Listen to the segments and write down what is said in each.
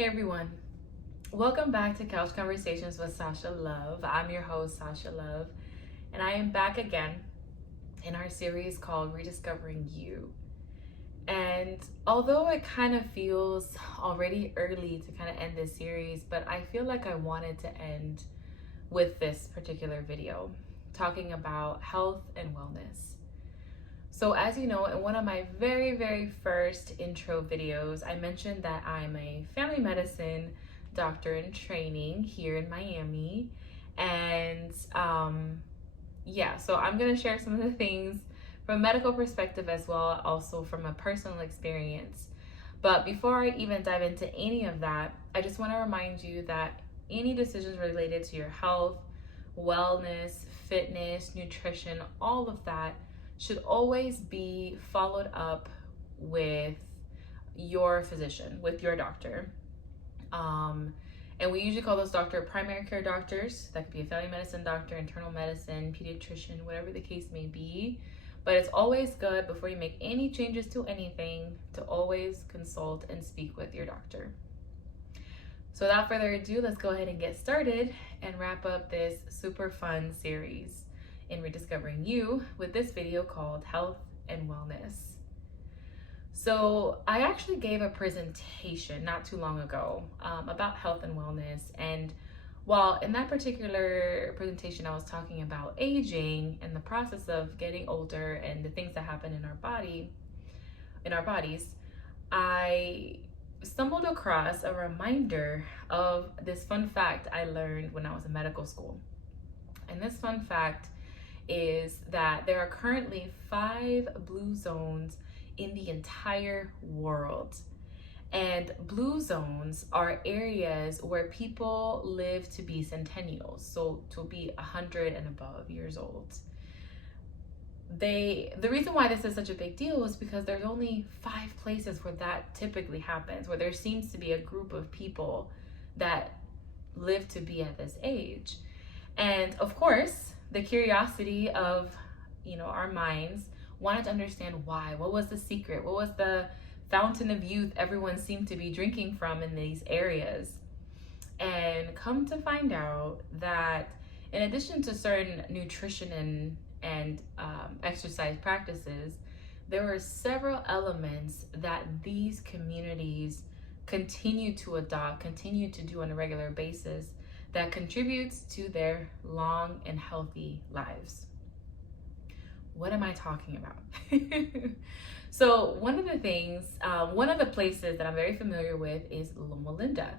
Hey everyone, welcome back to Couch Conversations with Sasha Love. I'm your host, Sasha Love, and I am back again in our series called Rediscovering You. And although it kind of feels already early to kind of end this series, but I feel like I wanted to end with this particular video talking about health and wellness. So as you know, in one of my very first intro videos, I mentioned that I'm a family medicine doctor in training here in Miami. And so I'm gonna share some of the things from a medical perspective as well, also from a personal experience. But before I even dive into any of that, I just wanna remind you that any decisions related to your health, wellness, fitness, nutrition, all of that should always be followed up with your physician, with your doctor. And we usually call those doctor primary care doctors. That could be a family medicine doctor, internal medicine, pediatrician, whatever the case may be. But it's always good before you make any changes to anything to always consult and speak with your doctor. So without further ado, let's go ahead and get started and wrap up this super fun series in Rediscovering You with this video called Health and Wellness. So I actually gave a presentation not too long ago about health and wellness, and while in that particular presentation I was talking about aging and the process of getting older and the things that happen in our bodies, I stumbled across a reminder of this fun fact I learned when I was in medical school. And this fun fact is that there are currently 5 blue zones in the entire world. And blue zones are areas where people live to be centennials, so to be 100 and above years old. The reason why this is such a big deal is because there's only 5 places where that typically happens, where there seems to be a group of people that live to be at this age. And of course, the curiosity of, our minds wanted to understand why. What was the secret? What was the fountain of youth everyone seemed to be drinking from in these areas? And come to find out that in addition to certain nutrition and exercise practices, there were several elements that these communities continue to adopt, continue to do on a regular basis that contributes to their long and healthy lives. What am I talking about? So one of the places that I'm very familiar with is Loma Linda.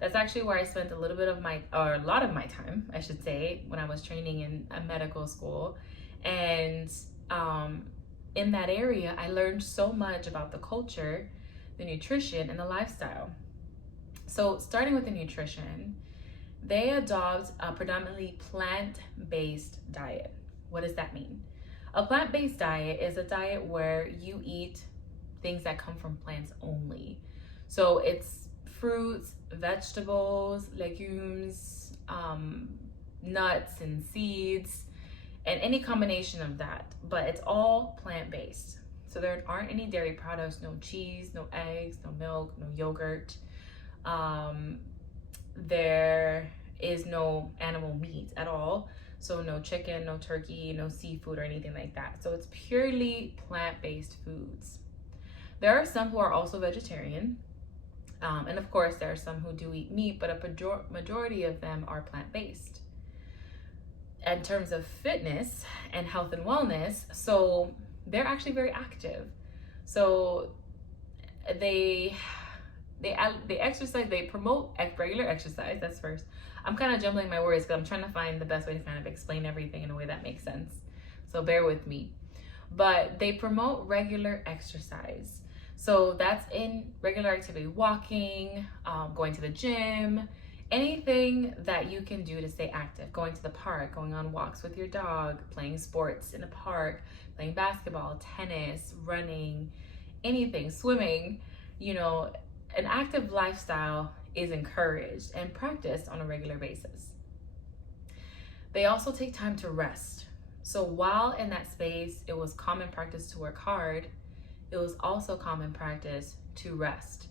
That's actually where I spent a lot of my time, I should say, when I was training in a medical school. And in that area, I learned so much about the culture, the nutrition, and the lifestyle. So starting with the nutrition, they adopt a predominantly plant-based diet. What does that mean? A plant-based diet is a diet where you eat things that come from plants only. So it's fruits, vegetables, legumes, nuts and seeds, and any combination of that. But it's all plant-based. So there aren't any dairy products, no cheese, no eggs, no milk, no yogurt. There is no animal meat at all. So no chicken, no turkey, no seafood or anything like that. So it's purely plant-based foods. There are some who are also vegetarian. And of course, there are some who do eat meat, but a majority of them are plant-based. In terms of fitness and health and wellness, so they're actually very active. So they exercise, they promote regular exercise. That's first. I'm kind of jumbling my words because I'm trying to find the best way to kind of explain everything in a way that makes sense. So bear with me. But they promote regular exercise. So that's in regular activity, walking, going to the gym, anything that you can do to stay active, going to the park, going on walks with your dog, playing sports in a park, playing basketball, tennis, running, anything, swimming, an active lifestyle is encouraged and practiced on a regular basis. They also take time to rest. So while in that space, it was common practice to work hard, it was also common practice to rest.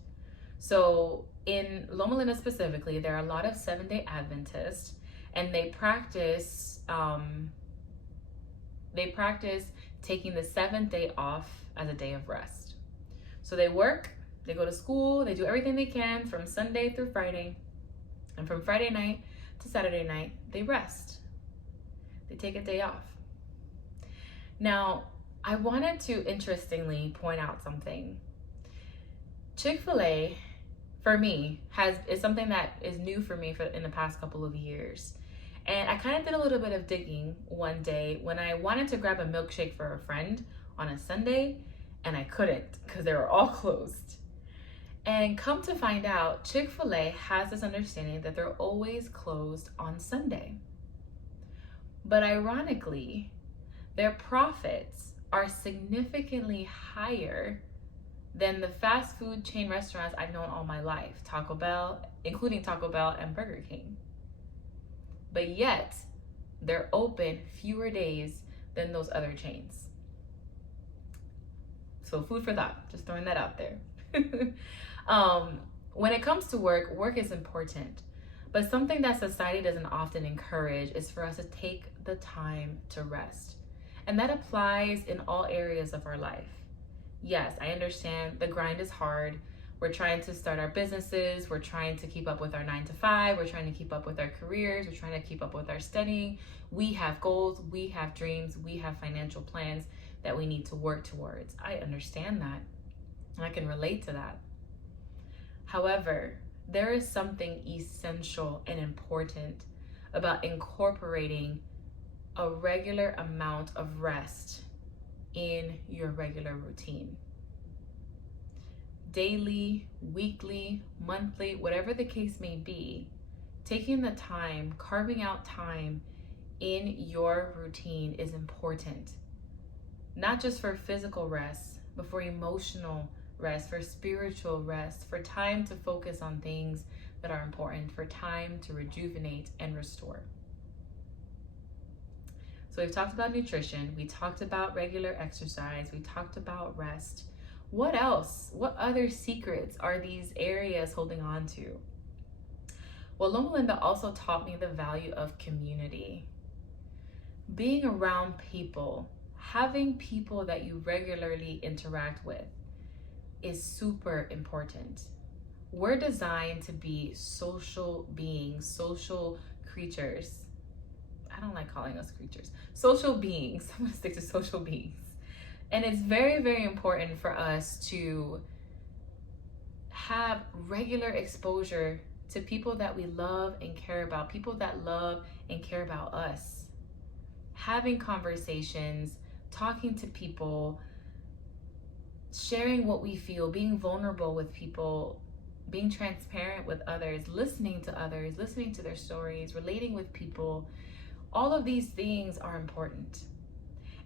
So in Loma Linda specifically, there are a lot of Seventh-day Adventists, and they practice taking the seventh day off as a day of rest. So they work, they go to school, they do everything they can from Sunday through Friday, and from Friday night to Saturday night, they rest. They take a day off. Now, I wanted to interestingly point out something. Chick-fil-A, for me, is something that is new for me in the past couple of years. And I kind of did a little bit of digging one day when I wanted to grab a milkshake for a friend on a Sunday, and I couldn't because they were all closed. And come to find out, Chick-fil-A has this understanding that they're always closed on Sunday. But ironically, their profits are significantly higher than the fast food chain restaurants I've known all my life, Taco Bell, including Taco Bell and Burger King. But yet, they're open fewer days than those other chains. So food for thought, just throwing that out there. When it comes to work is important. But something that society doesn't often encourage is for us to take the time to rest. And that applies in all areas of our life. Yes, I understand the grind is hard. We're trying to start our businesses. We're trying to keep up with our 9 to 5. We're trying to keep up with our careers. We're trying to keep up with our studying. We have goals. We have dreams. We have financial plans that we need to work towards. I understand that. And I can relate to that. However, there is something essential and important about incorporating a regular amount of rest in your regular routine. Daily, weekly, monthly, whatever the case may be, taking the time, carving out time in your routine is important. Not just for physical rest, but for emotional rest, for spiritual rest, for time to focus on things that are important, for time to rejuvenate and restore. So we've talked about nutrition, we talked about regular exercise, we talked about rest. What else? What other secrets are these areas holding on to? Well, Loma Linda also taught me the value of community. Being around people, having people that you regularly interact with is super important. We're designed to be social beings, social creatures. I don't like calling us creatures. Social beings. I'm gonna stick to social beings. And it's very, very important for us to have regular exposure to people that we love and care about, people that love and care about us. Having conversations, talking to people, sharing what we feel, being vulnerable with people, being transparent with others, listening to their stories, relating with people. All of these things are important.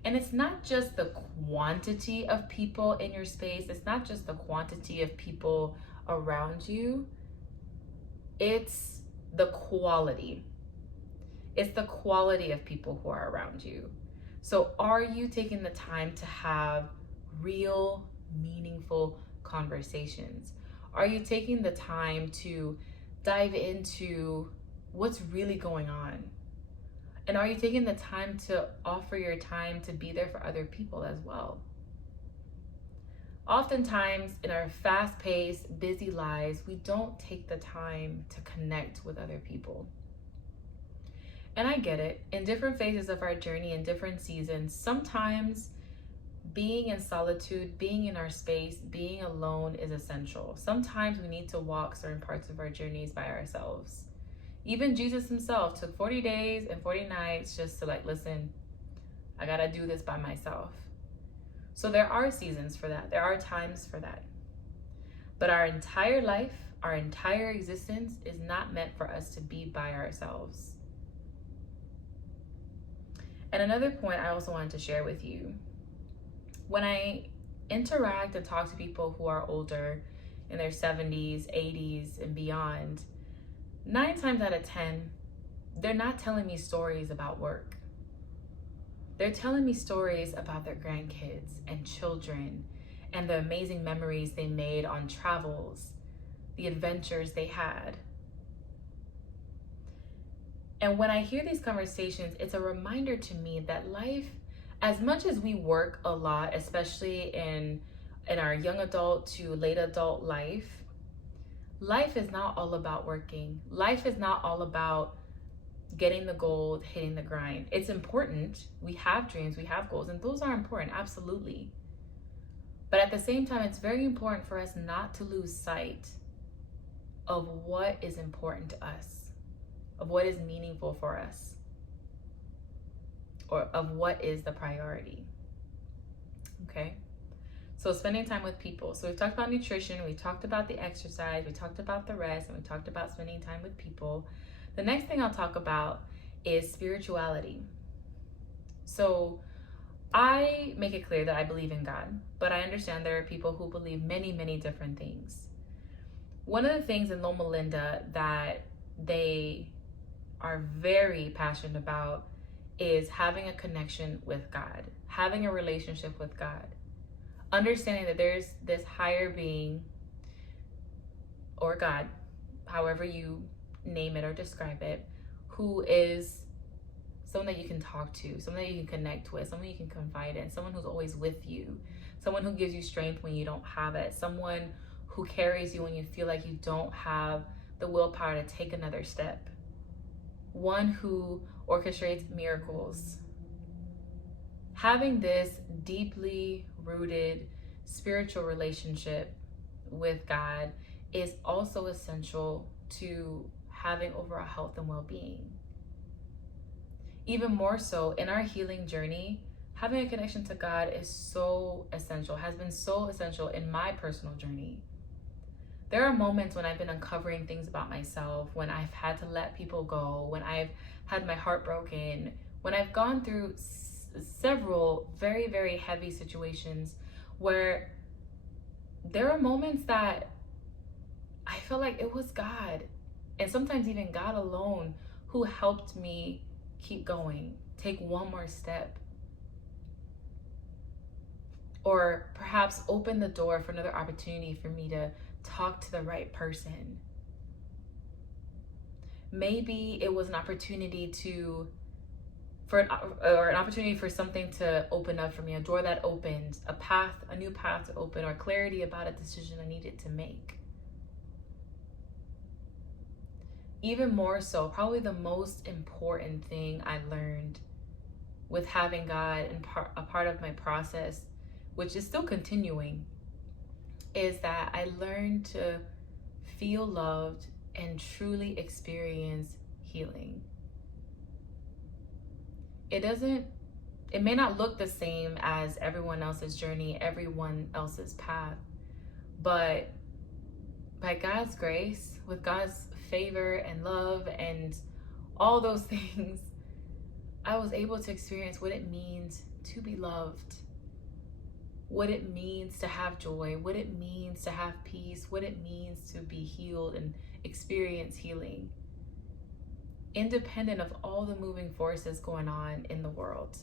And it's not just the quantity of people in your space. It's not just the quantity of people around you. It's the quality. It's the quality of people who are around you. So are you taking the time to have real, meaningful conversations? Are you taking the time to dive into what's really going on? And are you taking the time to offer your time to be there for other people as well? Oftentimes in our fast-paced, busy lives, we don't take the time to connect with other people. And I get it. In different phases of our journey, in different seasons, sometimes being in solitude, being in our space, being alone is essential. Sometimes we need to walk certain parts of our journeys by ourselves. Even Jesus himself took 40 days and 40 nights just to listen, I gotta do this by myself. So there are seasons for that. There are times for that. But our entire life, our entire existence is not meant for us to be by ourselves. And another point I also wanted to share with you, when I interact and talk to people who are older, in their 70s, 80s, and beyond, 9 times out of 10, they're not telling me stories about work. They're telling me stories about their grandkids and children and the amazing memories they made on travels, the adventures they had. And when I hear these conversations, it's a reminder to me that life, as much as we work a lot, especially in our young adult to late adult life, life is not all about working. Life is not all about getting the gold, hitting the grind. It's important. We have dreams, we have goals, and those are important, absolutely. But at the same time, it's very important for us not to lose sight of what is important to us, of what is meaningful for us, or of what is the priority. Okay? So spending time with people. So we've talked about nutrition, we talked about the exercise, we talked about the rest, and we talked about spending time with people. The next thing I'll talk about is spirituality. So I make it clear that I believe in God, but I understand there are people who believe many, many different things. One of the things in Loma Linda that they are very passionate about is having a connection with God, having a relationship with God, understanding that there's this higher being, or God, however you name it or describe it, who is someone that you can talk to, someone that you can connect with, someone you can confide in, someone who's always with you, someone who gives you strength when you don't have it, someone who carries you when you feel like you don't have the willpower to take another step, one who orchestrates miracles. Having this deeply rooted spiritual relationship with God is also essential to having overall health and well-being. Even more so in our healing journey, having a connection to God is so essential, has been so essential in my personal journey. There are moments when I've been uncovering things about myself, when I've had to let people go, when I've had my heart broken, when I've gone through several very, very heavy situations where there are moments that I feel like it was God, and sometimes even God alone, who helped me keep going, take one more step, or perhaps open the door for another opportunity for me to talk to the right person. Maybe it was an opportunity for an opportunity for something to open up for me, a door that opened, a new path to open, or clarity about a decision I needed to make. Even more so, probably the most important thing I learned with having God and a part of my process, which is still continuing, is that I learned to feel loved and truly experience healing. It may not look the same as everyone else's journey, everyone else's path, but by God's grace, with God's favor and love and all those things, I was able to experience what it means to be loved, what it means to have joy, what it means to have peace, what it means to be healed and experience healing, independent of all the moving forces going on in the world.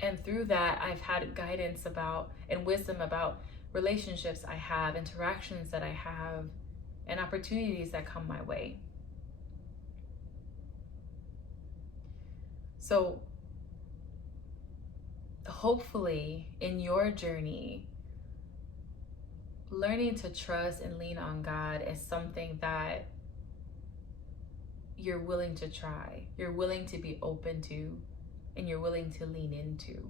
And through that, I've had guidance about and wisdom about relationships I have, interactions that I have, and opportunities that come my way. So hopefully in your journey, learning to trust and lean on God is something that you're willing to try, you're willing to be open to, and you're willing to lean into.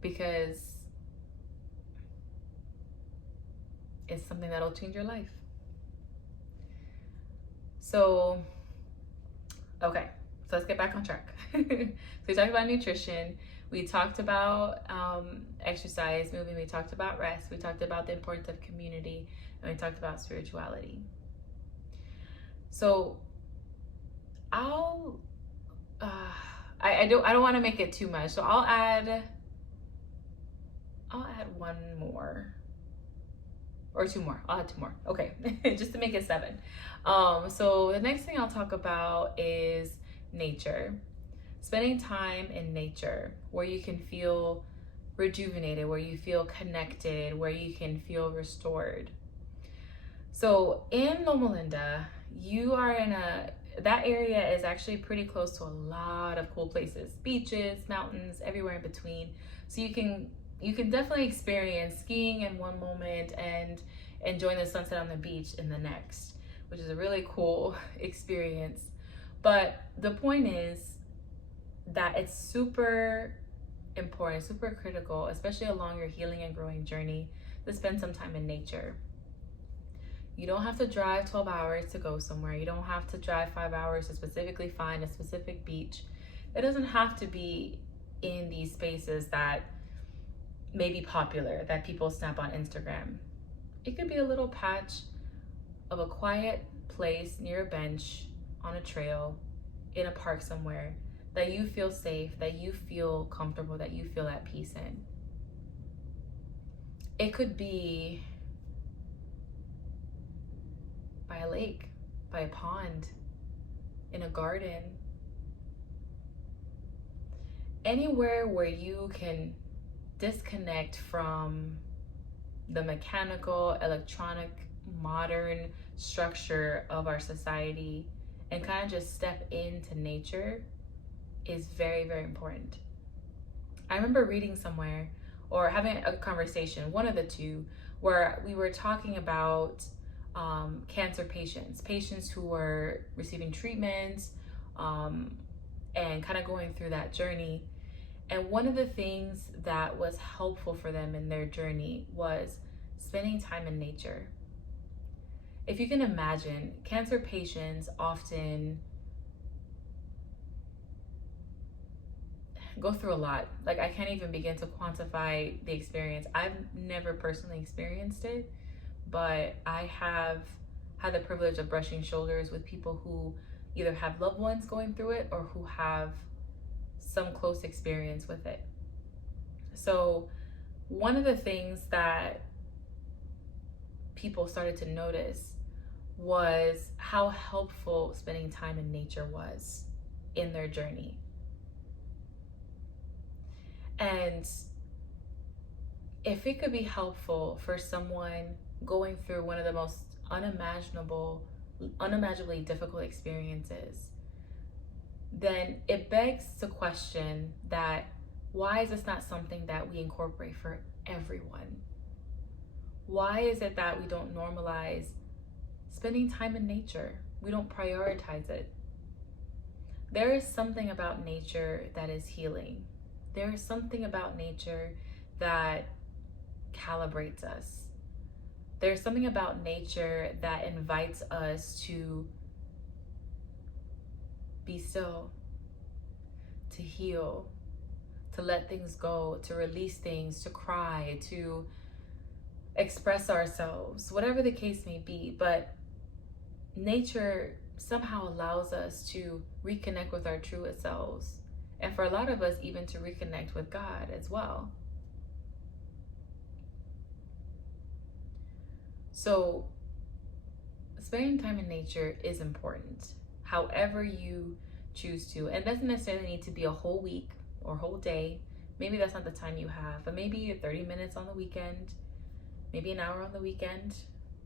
Because it's something that'll change your life. So, okay, so let's get back on track. So we talked about nutrition, we talked about exercise, moving, we talked about rest, we talked about the importance of community, and we talked about spirituality. So I don't want to make it too much, so I'll add one more. Or two more. I'll add two more. Okay, just to make it 7. So the next thing I'll talk about is nature. Spending time in nature where you can feel rejuvenated, where you feel connected, where you can feel restored. So in Loma Linda, you are in that area is actually pretty close to a lot of cool places, beaches, mountains, everywhere in between. So you can definitely experience skiing in one moment and enjoying the sunset on the beach in the next, which is a really cool experience. But the point is that it's super important, super critical, especially along your healing and growing journey, to spend some time in nature. You don't have to drive 12 hours to go somewhere. You don't have to drive 5 hours to specifically find a specific beach. It doesn't have to be in these spaces that may be popular, that people snap on Instagram. It could be a little patch of a quiet place near a bench, on a trail, in a park somewhere, that you feel safe, that you feel comfortable, that you feel at peace in. It could be by a lake, by a pond, in a garden. Anywhere where you can disconnect from the mechanical, electronic, modern structure of our society and kind of just step into nature is very, very important. I remember reading somewhere or having a conversation, one of the two, where we were talking about cancer patients who were receiving treatments and kind of going through that journey. And one of the things that was helpful for them in their journey was spending time in nature. If you can imagine, cancer patients often go through a lot. Like, I can't even begin to quantify the experience. I've never personally experienced it, but I have had the privilege of brushing shoulders with people who either have loved ones going through it or who have some close experience with it. So one of the things that people started to notice was how helpful spending time in nature was in their journey. And if it could be helpful for someone going through one of the most unimaginably difficult experiences, then it begs to question that why is this not something that we incorporate for everyone? Why is it that we don't normalize spending time in nature? We don't prioritize it. There is something about nature that is healing. There is something about nature that calibrates us. There's something about nature that invites us to be still, to heal, to let things go, to release things, to cry, to express ourselves, whatever the case may be. But nature somehow allows us to reconnect with our truest selves. And for a lot of us, even to reconnect with God as well. So spending time in nature is important, however you choose to. And it doesn't necessarily need to be a whole week or whole day. Maybe that's not the time you have, but maybe 30 minutes on the weekend, maybe an hour on the weekend,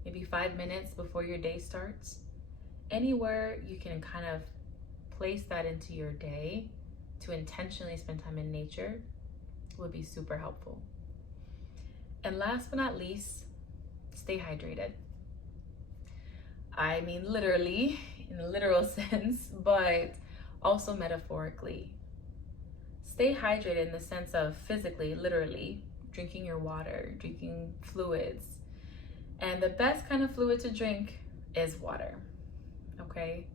maybe 5 minutes before your day starts. Anywhere you can kind of place that into your day to intentionally spend time in nature would be super helpful. And last but not least, stay hydrated. I mean, literally, in a literal sense, but also metaphorically. Stay hydrated in the sense of physically, literally, drinking your water, drinking fluids. And the best kind of fluid to drink is water, okay?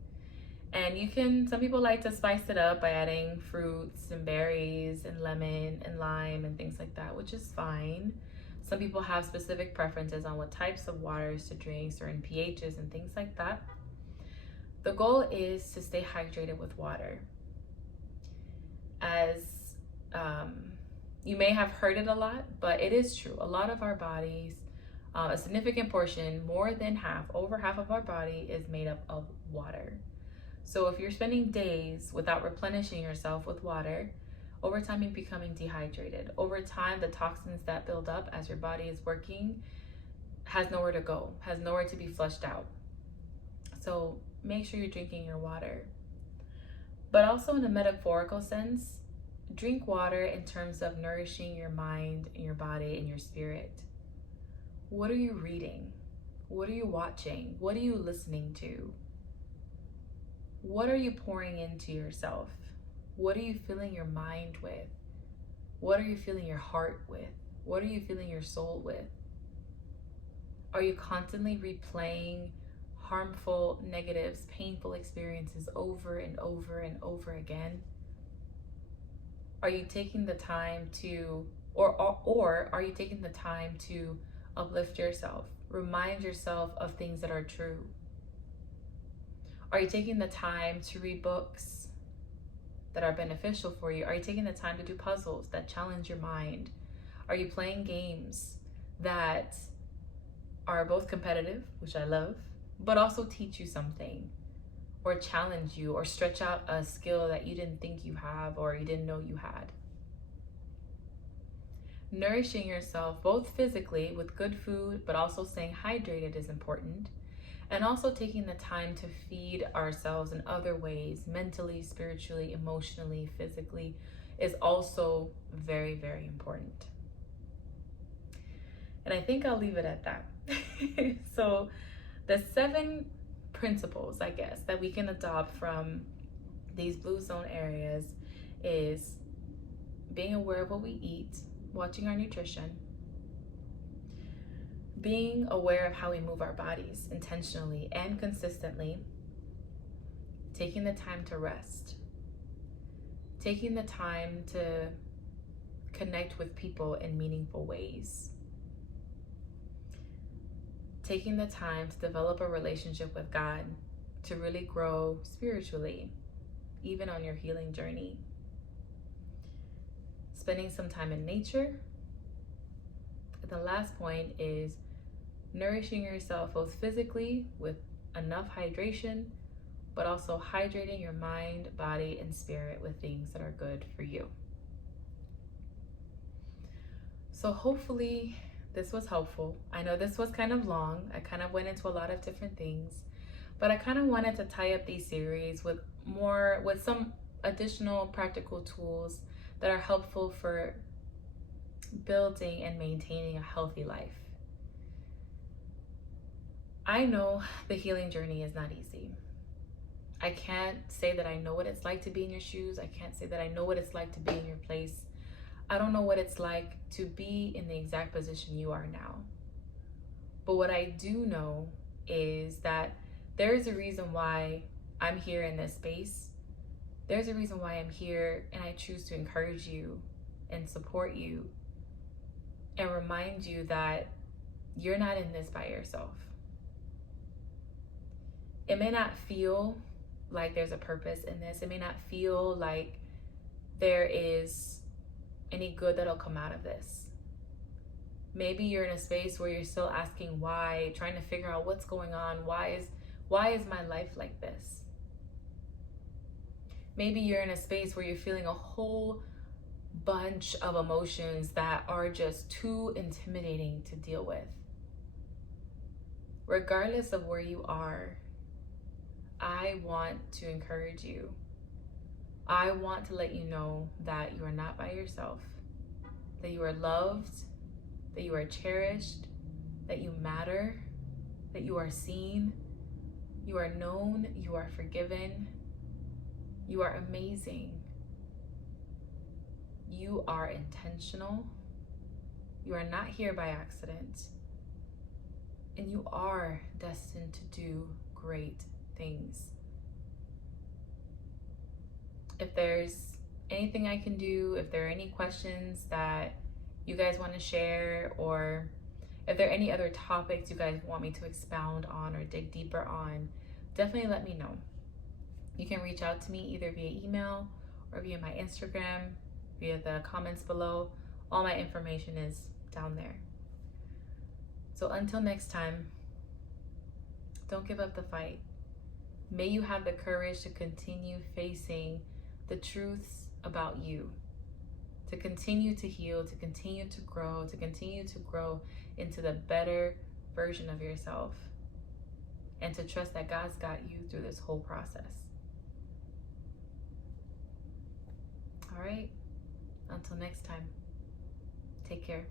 And some people like to spice it up by adding fruits and berries and lemon and lime and things like that, which is fine. Some people have specific preferences on what types of waters to drink, certain pHs and things like that. The goal is to stay hydrated with water. As you may have heard it a lot, but it is true. A lot of our bodies, a significant portion, more than half, over half of our body is made up of water. So if you're spending days without replenishing yourself with water, over time you're becoming dehydrated. Over time, the toxins that build up as your body is working has nowhere to go, has nowhere to be flushed out. So make sure you're drinking your water. But also in a metaphorical sense, drink water in terms of nourishing your mind and your body and your spirit. What are you reading? What are you watching? What are you listening to? What are you pouring into yourself? What are you filling your mind with? What are you filling your heart with? What are you filling your soul with? Are you constantly replaying harmful, negatives, painful experiences over and over and over again? Are you taking the time to, or are you taking the time to uplift yourself? Remind yourself of things that are true. Are you taking the time to read books that are beneficial for you? Are you taking the time to do puzzles that challenge your mind? Are you playing games that are both competitive, which I love, but also teach you something, or challenge you, or stretch out a skill that you didn't think you have or you didn't know you had? Nourishing yourself both physically with good food, but also staying hydrated is important. And also taking the time to feed ourselves in other ways, mentally, spiritually, emotionally, physically, is also very, very important. And I think I'll leave it at that. So the 7 principles, I guess, that we can adopt from these blue zone areas is being aware of what we eat, watching our nutrition, being aware of how we move our bodies intentionally and consistently, taking the time to rest, taking the time to connect with people in meaningful ways, taking the time to develop a relationship with God, to really grow spiritually, even on your healing journey, spending some time in nature. And the last point is nourishing yourself both physically with enough hydration, but also hydrating your mind, body, and spirit with things that are good for you. So hopefully this was helpful. I know this was kind of long. I kind of went into a lot of different things, but I kind of wanted to tie up these series with some additional practical tools that are helpful for building and maintaining a healthy life. I know the healing journey is not easy. I can't say that I know what it's like to be in your shoes. I can't say that I know what it's like to be in your place. I don't know what it's like to be in the exact position you are now. But what I do know is that there is a reason why I'm here in this space. There's a reason why I'm here, and I choose to encourage you and support you and remind you that you're not in this by yourself. It may not feel like there's a purpose in this. It may not feel like there is any good that'll come out of this. Maybe you're in a space where you're still asking why, trying to figure out what's going on. Why is my life like this? Maybe you're in a space where you're feeling a whole bunch of emotions that are just too intimidating to deal with. Regardless of where you are, I want to encourage you. I want to let you know that you are not by yourself, that you are loved, that you are cherished, that you matter, that you are seen, you are known, you are forgiven, you are amazing, you are intentional, you are not here by accident, and you are destined to do great things. If there's anything I can do, if there are any questions that you guys want to share, or if there are any other topics you guys want me to expound on or dig deeper on, definitely let me know. You can reach out to me either via email or via my Instagram, via the comments below. All my information is down there. So until next time, don't give up the fight. May you have the courage to continue facing the truths about you. to continue to heal, to continue to grow into the better version of yourself, and to trust that God's got you through this whole process. All right, until next time, take care.